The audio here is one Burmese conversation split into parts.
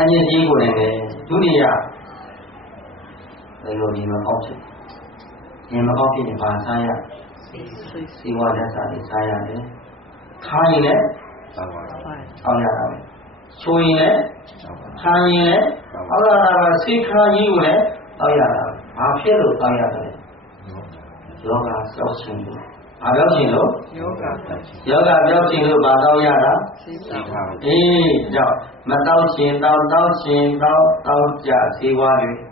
anh như gì của này chú đi à rồi nhìn mà không chịu nhìn mà không chịu thì bà sai à si qua ra sao thì sai à đấy khai gì đấy ông nhà đâu chui đấy khai gì đấy ông là si khai gì của đấy ông nhà đâu áp chế được ông nhà đấy yoga giáo trình à giáo trình luôn yoga giáo trình luôn bà đâu nhà đó rồi mà tao trình tao trả si qua đi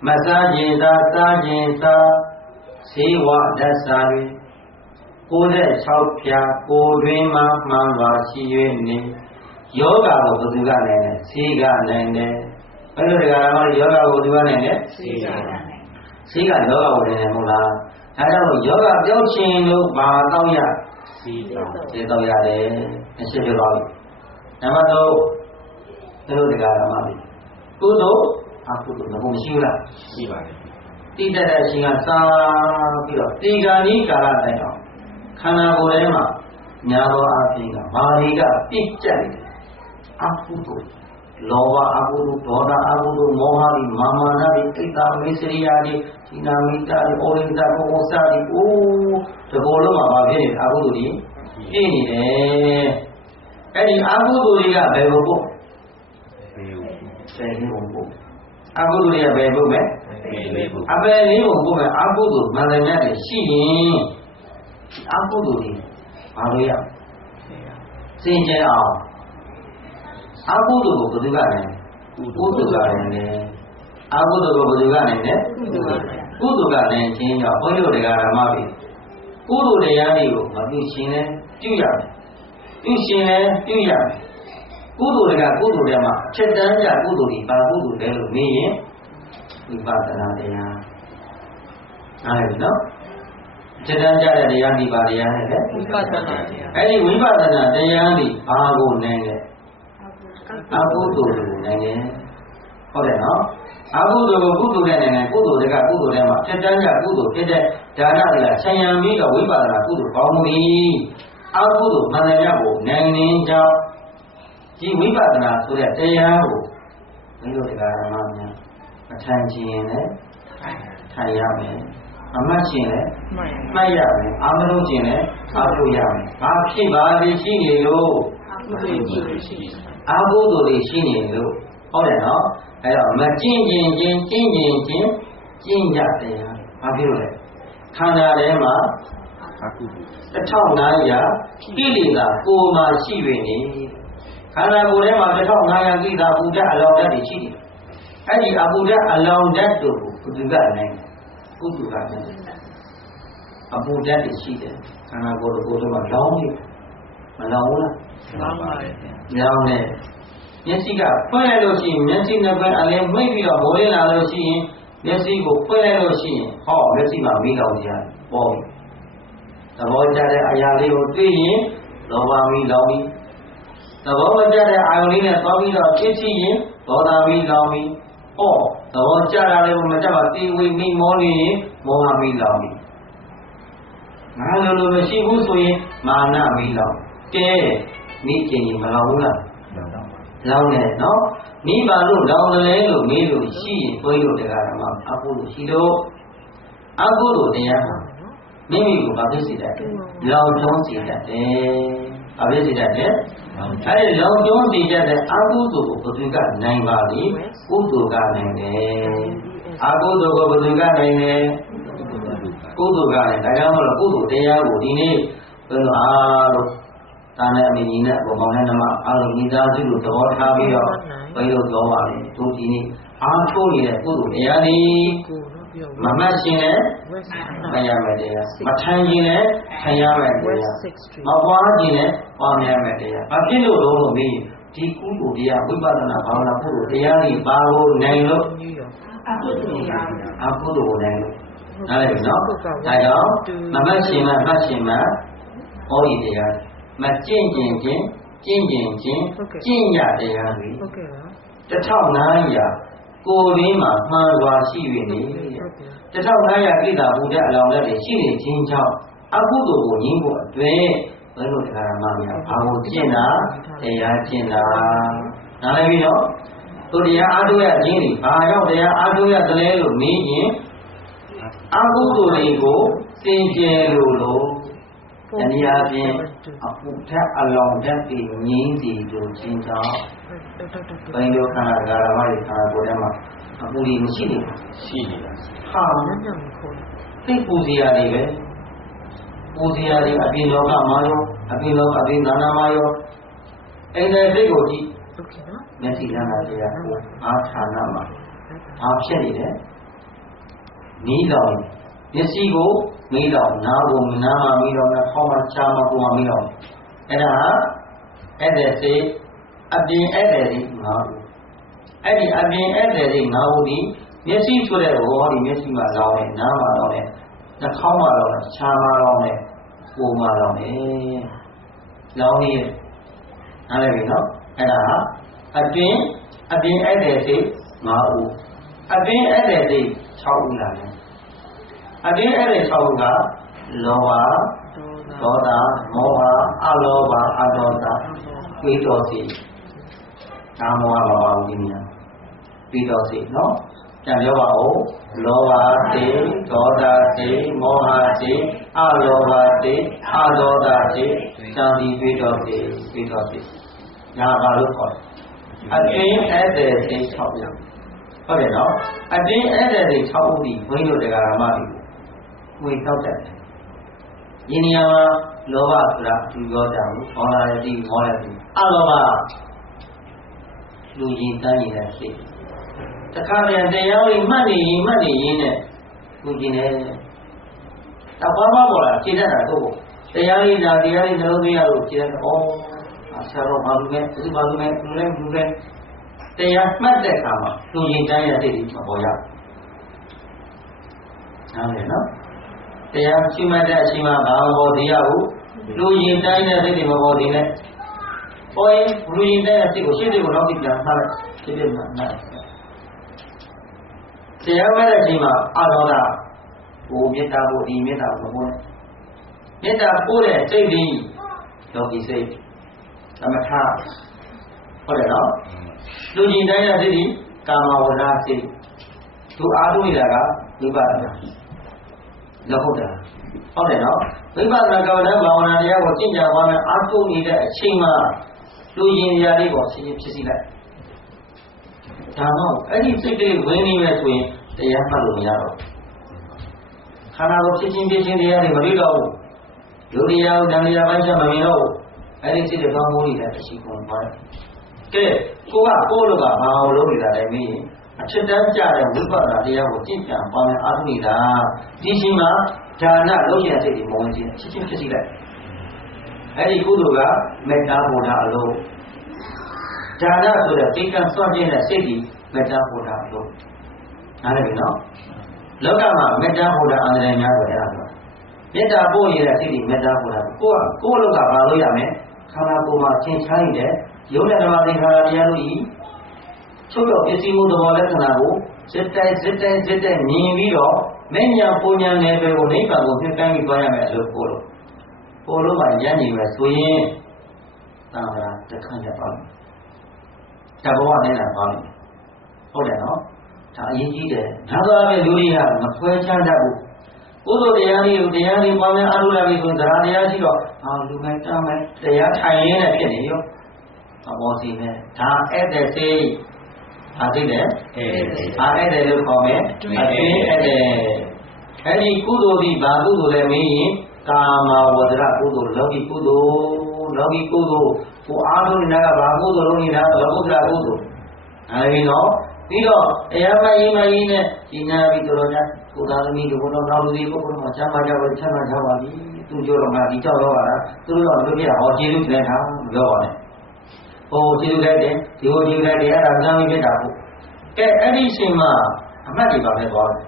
mà sa trình ta si qua đất sa đi cô để sau kia cô đuôi mà vào si duyên đi yoga của tôi cái này si cái này bây giờ cái nào yoga của tôi cái này si cái yoga của tôi này một là hay là yoga giáo trình luôn bà tao nhà si tao nhà đấy sẽ được rồi nhưng mà đâu cái đó là mà đi cứ đó aku tu nak mesti lah tidak ada singa sah kira tiga ni kala tengok khana boleh mah nyawa api ka mari ka piccan aku tu loba aku tu dosa aku tu moha di mamana di kita misriya di cina mita di orinda kosa di sebelum apa ni aku tu di ini deh jadi aku tu dia berbuk saya ni berbuk aku tu dia berbuk meh apa ni berbuk meh aku tu malamnya di sini aku tu di baru ya sejak aku tu betul kan ni aku tu betul kan ni betul kan ni sini apa itu dengan ramai betul dia ni mesti sini juga tu sini juga betul dia mah cerita dia betul di betul dia lu ni ibadah dia no cerita dia yang di bawah dia ni ini ibadah dia yang di bawah ni aku tu ni okey no aku tu betul dia ni betul dia mah cerita dia betul cerita dana dia sayang ni kalau ibadah betul kamu ni aku tu mana dia ni jauhဒီဝိပဿနာဆိုတဲ့တရားကိုမင်းတို့တရားဓမ္မများအထမ်းခြင်းနဲ့ထိုင်ရမယ်အမှတ်ခြင်းနဲ့မှတ်ရမယ်အာမလို့ခြင်းနဲ့အားထုတ်ရမယ်ဘာဖြစ်ပါလိမ့်ရှိနေလို့အာဟုတို့တွေရှိနေလို့ဟုတ်တယ်နော်အဲ့တော့မကျင့်ခြင်းကျင့်ကြတရားဘာဖြစ်လို့လဲခန္ဓာထဲမှာ1500ကိလေသာကိုယ်မှာရှိနေခန္ဓာကိုယ်ထဲမှာ1500ကိလေသာပူဓာတ်အလောင်းဓာတ်တွေရှိတယ်။အဲ့ဒီအပူဓာတ်အလောင်းဓာတ်တို့ကိုပုဂ္ဂိုလ်ကလည်းအပူဓာတ်တွေရှိတယ်ခန္ဓာကိုယ်ထဲမှာလောင်းနေမလောင်းဘူးလားလောင်းပါရဲ့လောင်းနေမျက်စိကဖွင့်လိုက်လို့ရှိရင်မျက်စိနှစ်ဘက်အလင်းမိတ်ပြီးတော့မိုးလင်းလာလို့ရှိရင်မျက်စိကိုဖွင့်လိုက်လို့ရှိရင်ဟောမျက်စိမှာမိလောင်ကြတယ်ပေါ့သဘောကျတဲ့အရာလေးကိုတွေ့ရင်လောဘမိလောင်ပြီးသဘောမကျတဲ့အာယုန်လေးနဲ့သွားပြီးတော့ဖြစ်စီရင်ဒေါသမိလောင်ပြီးဟောသဘောကျတာလေးကိုမကျပါတီဝိမိမောနေရင်မောဟမိလောင်ပြီးငါလိုမရှိဘူးဆိုရင်မာနမိလောင်ကဲမိချင်းကြီးမလောင်ဘူးလားလောင်တယ်နော်မိပါလို့လောင်တယ်လို့မေးလို့ရှိရင်ဘုန်းကြီးတို့တရားဓမ္မအကုသိုလ်ရှိလို့အကုသိုလ်တရားမှာမိမိကိုဘာဖြစ်စေတတ်လဲလောင်ကျွမ်းစေတတ်တယ်ဘာဖြစ်စေတတ်လဲအဲ့ဒီလောင်ကျွမ်းစေတတ်တဲ့အကုသိုလ်ကိုဘုသူကနိုင်ပါလိကုသိုလ်ကနိုင်တယ်အကုသိုလ်ကိုဘုသူကနိုင်တယ်ကုသိုလ်ကနိုင်ဒါကြောင့်မလို့ကုသိုလ်တရားကိုဒီနေ့ဘယ်လိုအားလို့ဒါနဲ့အမိကြီးနဲ့ပုံပေါင်းနဲ့ဓမ္မအားလုံးမိသားစုလို့သဘောထားပြီးတော့ဘယ်လိုပြောပါလဲသူဒီနေ့အားထုတ်နေတဲ့ကုသိုလ်တရားនេះမမှတ်ရှင်နဲ့မရမယ်တရားမထိုင်ခြင်းနဲ့ထိုင်ရမယ်တရားမပွားခြင်းနဲ့ပွားများမယ်တရားဘာဖြစ်လို့လို့ပြီးဒီကုသိုလ်တရားဝိပဿနာဘာဝနာကုသိုလ်တရားတွေပါလို့နိုင်လို့အကုသိုလ်နိုင်လို့နားလည်ပြီနော်ဒါကြောင့်မမှတ်ရှင်မှတ်ရှင်မှဟောဒီတရားမကျင့်ခြင်းကျင့်ရတရားတွေ1500ကိုယ်ရင်းမှာမှန်စွာရှိ၍နေ1500ကိလေသာဘုရားအလောင်းလက်တွေရှိနေခြင်းကြောင့်အကုသိုလ်ကိုငြင်းဖို့အတွက်ဘယ်လိုတရားမှများဘာကိုကျင့်တာတရားကျင့်တာနားလည်ပြီနော် တို့တရားအားထုတ်ရခြင်းဒီဘာကြောင့်တရားအားထုတ်ရတယ်လို့မေးရင်အကုသိုလ်တွေကိုစင်ကြယ်လို့တနည်းအားဖြင့်အပူထက်အလောင်တက်ပြီးငြင်းစီလို့ခြင်းကြောင့်ဘယ်လိုခန္ဓာကာရမတွေခန္ဓာကိုယ်ထဲမှာအပူတွေမရှိနေဘူးရှိနေတာဟာသိပူစရာတွေပဲပူစရာတွေအပြင်လောကမှာရောအပြင်လောကအပြင်နာနာမှာရောအဲ့ဒီစိတ်ကိုကြည့်မျက်စိလမ်းလာတရားကိုအာဌာနမှာဘာဖြစ်နေလဲမိလောင်မျက်စိကိုမိလောင်နားကိုနားမှာမိလောင်နဲ့ခေါင်းမှာချာမှာကိုယ်မှာမိလောင်အဲ့ဒါအဲ့တဲ့စိတ်အပြင်အဲ့တဲ့ဒီငါ့ကိုအဲ့ဒီအပြင်အဲ့တဲ့ဒီငါ့ကိုဒီမျက်စိဆိုတဲ့ဘောဒီမျက်စိမှာလောင်နေနားမှာလောင်နေနှာခေါင်းမှာလောင်နေချာမှာလောင်နေကိုယ်မှာလောင်နေလောင်နေအဲ့ဒါပြီနော်အဲ့ဒါအတွင်းအပြင်အဲ့တဲ့စိတ်5ဦးအတွင်းအဲ့တဲ့စိတ်6ဦးလာတယ်အတွင်းအဲ့တဲ့6ဦးကလောဘဒေါသမောဟအလောဘအဒေါသဝိတောစိကာမောဟဘာဝဝိညာဉ်ဝိတောစိနော်ပြန်ပြောပါဦးလောဘစိဒေါသစိမောဟစိအလောဘစိအဒေါသစိသံဒီဝိတောစိဝိတောစိညာဘာလို့ခေါ်အတွင်းအဲ့တဲ့စိတ်6ဦးဟုတ်တယ်နော်အတွင်းအဲ့တဲ့စိတ်6ဦးဒီဘုန်းကြီးတို့တရားဓမ္မတွေကိုတောက်တယ်ယင်းနေရာမှာလောဘဆိုတာသူပြောကြဘူးဟောလာတဲ့ဒီဟောတဲ့ဒီအလောဘလူကြီးတန်းနေတဲ့စိတ်တခါပြန်တရားလေးမှတ်နေရင်နဲ့လူကြီးနဲ့တဘာမှပေါ်လာခြေတတ်တာတော့တရားလေးဒါတရားလေးနှလုံးသွင်းရလို့ခြေတတ်တော့ဆရာတော်ဘာလို့လဲဒီဘာလို့လဲလူလဲတရားမှတ်တဲ့အခါမှာလူကြီးတန်းရဲ့စိတ်ကြီးမပေါ်ရနားလည်နော်တရားရှိမှတ်တဲ့အချိန်မှာဘာမပေါ်သေးရဘူးလူရင်တိုင်းတဲ့စိတ်တွေမပေါ်သေးနဲ့ပေါ်ရင်လူရင်တိုင်းတဲ့စိတ်ကိုရှင်းစိတ်ကိုနောက်ပြီးပြန်ထားလိုက်ဖြစ်ဖြစ်မှနားတရားမဲ့တဲ့အချိန်မှာအာရောဒဟိုမေတ္တာကိုဒီမေတ္တာကိုမပေါ်နဲ့မေတ္တာပို့တဲ့စိတ်ကြီးလောကီစိတ်သမထဟုတ်တယ်နော်လူရင်တိုင်းတဲ့စိတ်ကြီးကာမဝရစိတ်သူအားထုတ်နေတာကဝိပဿနာလောက်ဟုတ်တယ်ဟုတ်တယ်နော်ဝိပဿနာကမ္မဋ္ဌာန်းဘာဝနာတရားကိုကျင့်ကြံပါမယ်အားထုတ်နေတဲ့အချိန်မှာလူရင်ရာလေးကိုရှင်းဖြစ်စီလိုက်ဒါတော့အဲ့ဒီစိတ်ကလေးဝင်နေမယ်ဆိုရင်တရားမှတ်လို့မရတော့ခန္ဓာကိုဖြစ်ချင်းတရားတွေမပြီးတော့ဘူးလူတရားကိုတန်တရားပိုင်းခြားမမြင်တော့ဘူးအဲ့ဒီစိတ်တွေကောင်းမိုးနေတာတစ်ရှိကုန်သွားတယ်ကဲကိုလိုကဘာလို့လုပ်နေတာလဲမင်းအချက်တန်းကြတဲ့ဝိပဿနာတရားကိုကျင့်ကြံပါမယ်အားထုတ်နေတာဒီချိန်မှာဒါနလုံးရစိတ်တွေမဝင်ခြင်းချက်ချင်းဖြစ်စီလိုက်အဲ့ဒီကုသိုလ်ကမေတ္တာဘုဒ္ဓအလုံးဒါနဆိုတဲ့သိက္ခာစွန့်ခြင်းတဲ့စိတ်ကြီးမေတ္တာဘုဒ္ဓအလုံးနားလည်ပြီနော်လောကမှာမေတ္တာဘုဒ္ဓအန္တရာယ်များတယ်အဲ့ဒါမေတ္တာပို့ရတဲ့စိတ်ကြီးမေတ္တာဘုဒ္ဓကိုယ့်လောကဘာလို့ရမလဲခန္ဓာကိုယ်မှာသင်္ချားနေတဲ့ယုံနဲ့ဓမ္မသင်္ခါရတရားတို့ဤချုပ်တော့ပစ္စည်းမှုသဘောလက္ခဏာကိုဇစ်တိုက်မြင်ပြီးတော့မဉ္ဇဉ်ပူညာနယ်ပယ်ကိုနိဗ္ဗာန်ကိုပြတိုင်းပြီးသွားရမယ်လို့ပို့လို့မှရနေမယ်ဆိုရင်သာမန်တခန့်ရပါမယ်တဘောနေတာပါမယ်ဟုတ်တယ်နော်ဒါအရေးကြီးတယ်ဒါဆိုရင်လူတွေကမခွဲခြားတတ်ဘူးကုသိုလ်တရားလေးပွားများအားထုတ်လာပြီဆိုရင်တရားရှိတော့လူမိုက်တမ်းမိုက်တရားထိုင်ရင်းနဲ့ဖြစ်နေရောသဘောစီနဲ့ဒါအဲ့တဲ့စိတ်အားသိတယ်အားအဲ့တယ်လို့ခေါ်မယ်အသိအဲ့တယ်အဲ့ဒီကုသိုလ်ဒီဘာကုသိုလ်လဲမင်းရင်ကာမဝဒရကုသိုလ်လောကီကုသိုလ်ကိုအားထုတ်နေတာကဘာကုသိုလ်လုပ်နေတာလောကုတ္တရာကုသိုလ်အဲဒီတော့ပြီးတော့တရားမကြီးနဲ့ကြီးညာပြီးတော်များကိုသာသမီတို့ဘုရားတော်လူကြီးပုဂ္ဂိုလ်မှာချမ်းသာကြပါချမ်းသာကြပါပြီသူကြောတော့ငါဒီကြောက်တော့ပါလားသူတို့တော့တို့ပြဟောကျေးဇူးတင်တာမပြောပါနဲ့ဟိုကျေးဇူးလိုက်တယ်ဒီဟိုကျေးဇူးလိုက်တယ်အဲ့ဒါကြောင့်ဖြစ်တာပေါ့ကဲအဲ့ဒီအချိန်မှာအမှတ်တွေပါပဲသွားတယ်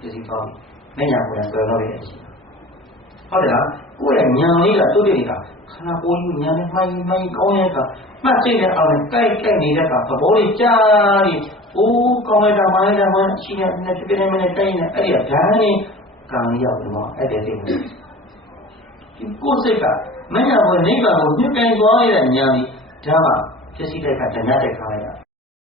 ဒီစီပေါ့မညာကိုယ်ဆွဲတော့ရဲ့အချိန်ဟုတ်တယ်လားကိုယ့်ရဲ့ဉာဏ်လေးကတိုးတက်နေတာခန္ဓာကိုယ်ကြီးဉာဏ်နဲ့မှိုင်းကောင်းရဲ့ကမှတ်စိတ်နဲ့အောင်နဲ့ကြိုက်နေတဲ့ကသဘောလေးကြားပြီးအိုးကောင်းလိုက်တာမှလည်းရှိနေဖြစ်နေမယ်တိုင်းနေအဲ့ဒီဓာတ်နဲ့ကံရောက်တော့အဲ့ဒီစိတ်ကိုဒီကိုယ်စိတ်ကမညာကိုနိဗ္ဗာန်ကိုညှိနှိုင်းသွားရတဲ့ဉာဏ်ကြီးဒါမှဖြ ဖြစ်စီတဲ့အခါဓမြတဲ့ခါလိုက်တာ